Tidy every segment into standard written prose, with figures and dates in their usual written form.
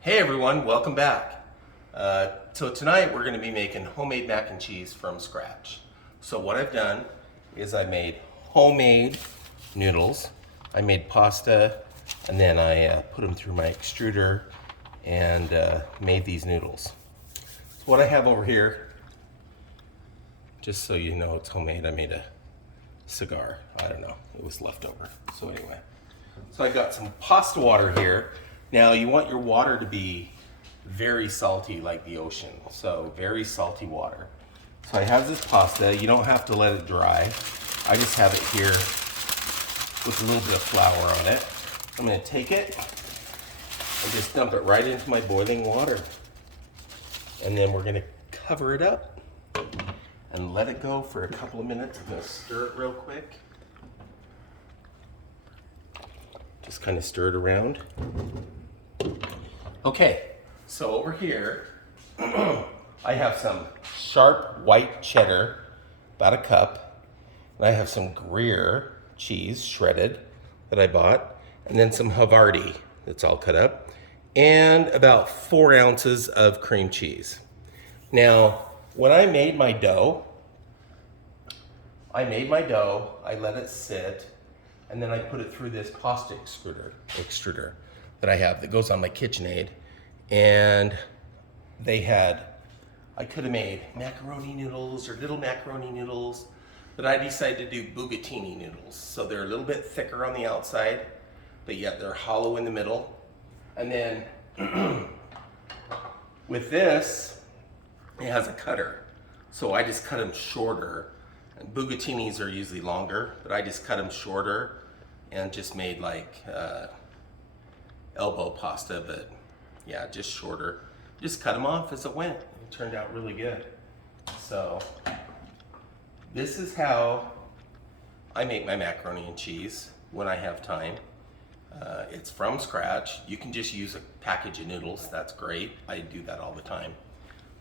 Hey everyone, welcome back. So tonight we're going to be making homemade mac and cheese from scratch. So what I've done is I made homemade noodles. I made pasta and then I put them through my extruder and made these noodles. So what I have over here, just so you know it's homemade, I made a cigar. I don't know, it was leftover. So anyway, so I got some pasta water here. Now you want your water to be very salty like the ocean, so very salty water. So I have this pasta, you don't have to let it dry. I just have it here with a little bit of flour on it. I'm gonna take it and just dump it right into my boiling water. And then we're gonna cover it up and let it go for a couple of minutes. I'm gonna stir it real quick. Just kind of stir it around. Okay, so over here, I have some sharp white cheddar, about a cup, and I have some Gruyere cheese, shredded, that I bought, and then some Havarti that's all cut up, and about 4 ounces of cream cheese. Now, when I made my dough, I let it sit, and then I put it through this pasta extruder that I have that goes on my KitchenAid. And I could have made macaroni noodles or little macaroni noodles, but I decided to do bucatini noodles. So they're a little bit thicker on the outside, but yet they're hollow in the middle. And then with this, it has a cutter. So I just cut them shorter. And bucatinis are usually longer, but I just cut them shorter and just made like elbow pasta, but yeah, just shorter. Just cut them off as it went. It turned out really good. So this is how I make my macaroni and cheese when I have time. It's from scratch. You can just use a package of noodles. That's great. I do that all the time.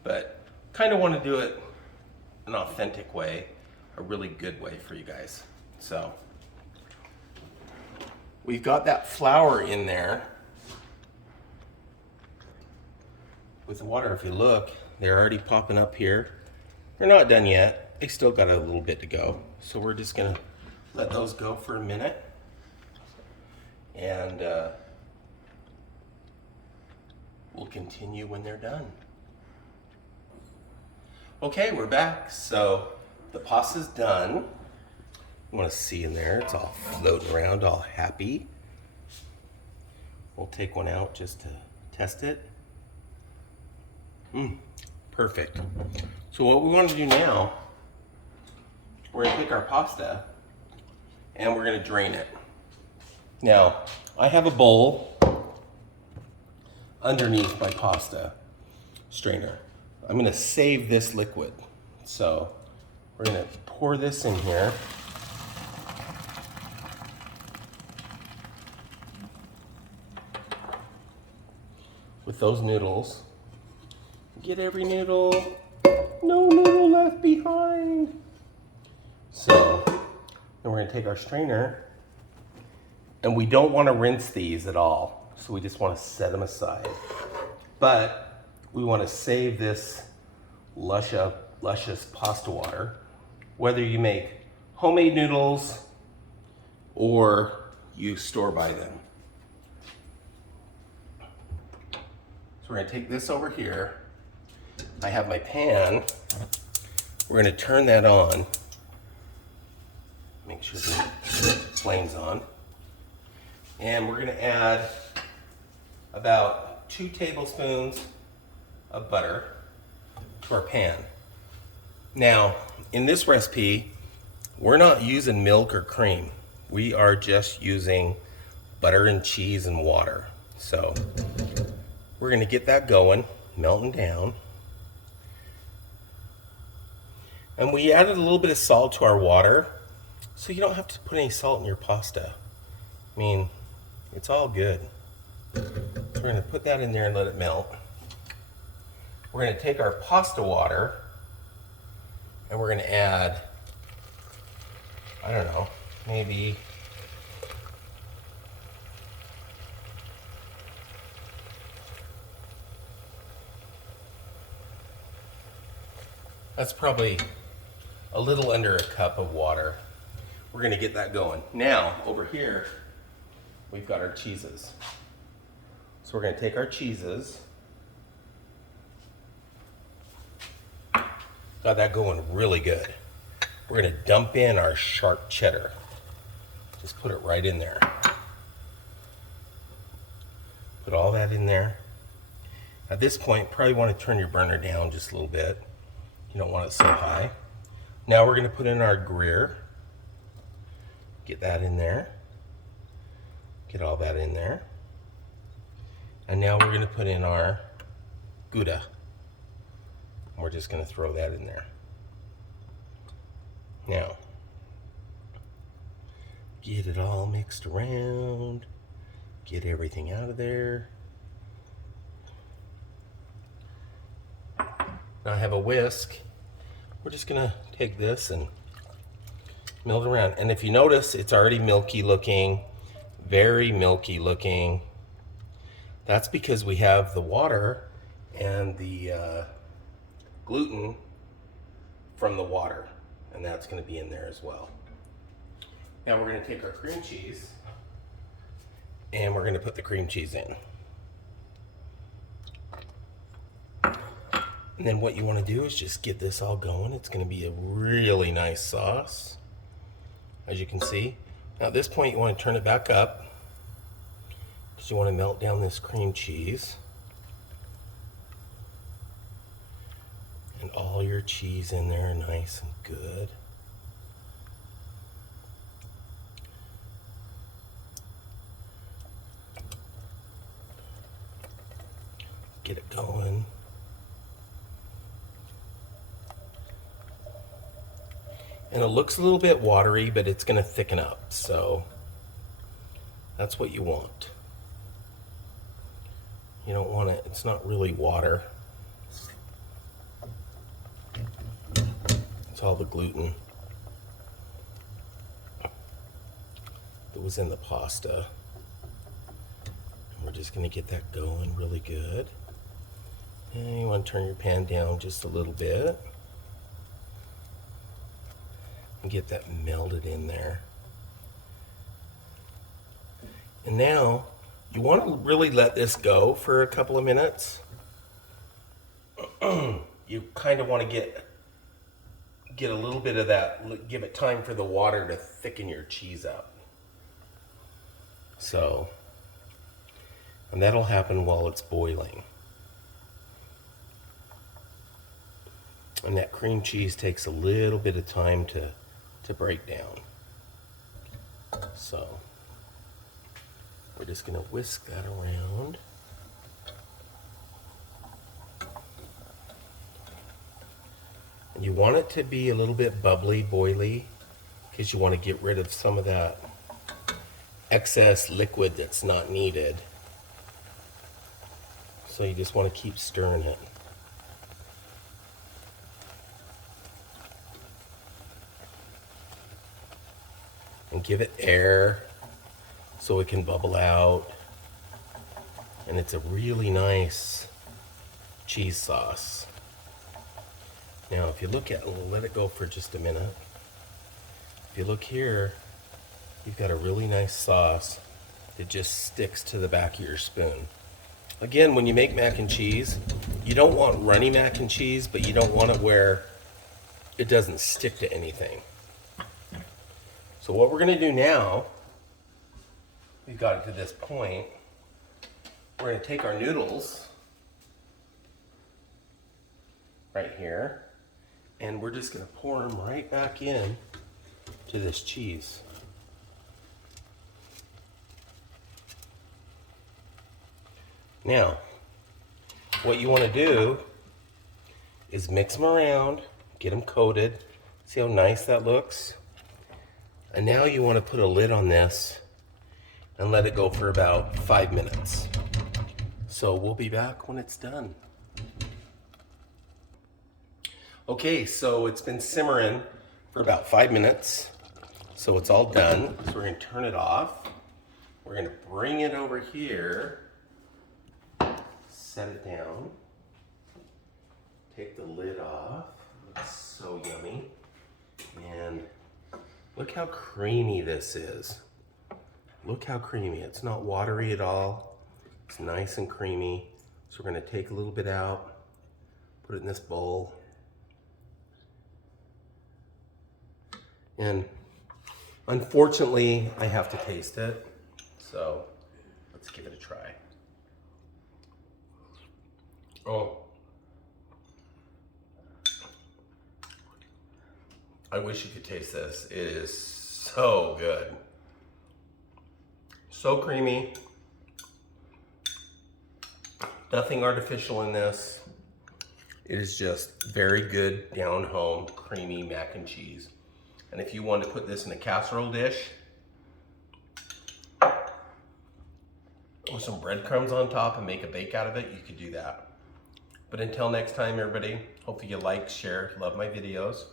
But kind of want to do it an authentic way, a really good way for you guys. So we've got that flour in there with the water. If you look, they're already popping up here. They're not done yet. They still got a little bit to go. So we're just gonna let those go for a minute. And we'll continue when they're done. Okay, we're back. So the pasta's done. You want to see in there, it's all floating around, all happy. We'll take one out just to test it. Perfect. So what we want to do now, we're going to take our pasta and we're going to drain it. Now, I have a bowl underneath my pasta strainer. I'm going to save this liquid. So we're going to pour this in here. With those noodles. Get every noodle. No noodle left behind. So then we're going to take our strainer, and we don't want to rinse these at all. So we just want to set them aside. But we want to save this luscious pasta water, whether you make homemade noodles or you store-buy them. So we're going to take this over here. I have my pan. We're going to turn that on. Make sure the flame's on. And we're going to add about 2 tablespoons of butter to our pan. Now, in this recipe, we're not using milk or cream. We are just using butter and cheese and water. So we're going to get that going, melting down. And we added a little bit of salt to our water, so you don't have to put any salt in your pasta. I mean, it's all good. So we're going to put that in there and let it melt. We're going to take our pasta water and we're going to add, I don't know, maybe That's probably a little under a cup of water. We're gonna get that going. Now, over here, we've got our cheeses. So we're gonna take our cheeses. Got that going really good. We're gonna dump in our sharp cheddar. Just put it right in there. Put all that in there. At this point, probably want to turn your burner down just a little bit. You don't want it so high. Now we're gonna put in our Gruyere. Get that in there. Get all that in there. And now we're gonna put in our Gouda. And we're just gonna throw that in there. Now, get it all mixed around. Get everything out of there. Now I have a whisk. We're just gonna take this and mill it around. And if you notice, it's already milky looking, very milky looking. That's because we have the water and the gluten from the water, and that's gonna be in there as well. Now we're gonna take our cream cheese and we're gonna put the cream cheese in. And then what you wanna do is just get this all going. It's gonna be a really nice sauce, as you can see. Now at this point you wanna turn it back up because you wanna melt down this cream cheese. And all your cheese in there nice and good. Get it going. And it looks a little bit watery, but it's gonna thicken up, so that's what you want. You don't want it, it's not really water. It's all the gluten that was in the pasta. And we're just gonna get that going really good. And you want to turn your pan down just a little bit and get that melted in there. And now you want to really let this go for a couple of minutes. You kind of want to get a little bit of that, give it time for the water to thicken your cheese up. So, and that'll happen while it's boiling. And that cream cheese takes a little bit of time to break down. So we're just gonna whisk that around. And you want it to be a little bit bubbly, boily, because you want to get rid of some of that excess liquid that's not needed. So you just want to keep stirring it. And give it air so it can bubble out. And it's a really nice cheese sauce. Now if you look at it, we'll let it go for just a minute. If you look here, you've got a really nice sauce that just sticks to the back of your spoon. Again, when you make mac and cheese, you don't want runny mac and cheese, but you don't want it where it doesn't stick to anything. So what we're gonna do now, we've got it to this point, we're gonna take our noodles right here, and we're just gonna pour them right back in to this cheese. Now, what you wanna do is mix them around, get them coated. See how nice that looks? And now you want to put a lid on this and let it go for about 5 minutes. So we'll be back when it's done. Okay, so it's been simmering for about 5 minutes. So it's all done. So we're gonna turn it off. We're gonna bring it over here, set it down, take the lid off. So yummy. And look how creamy this is. Look how creamy. It's not watery at all. It's nice and creamy. So we're gonna take a little bit out, put it in this bowl. And unfortunately, I have to taste it. So let's give it a try. Oh. I wish you could taste this. It is so good. So creamy. Nothing artificial in this. It is just very good, down home, creamy mac and cheese. And if you want to put this in a casserole dish with some breadcrumbs on top and make a bake out of it, you could do that. But until next time, everybody, hopefully you like, share, love my videos,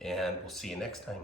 and we'll see you next time.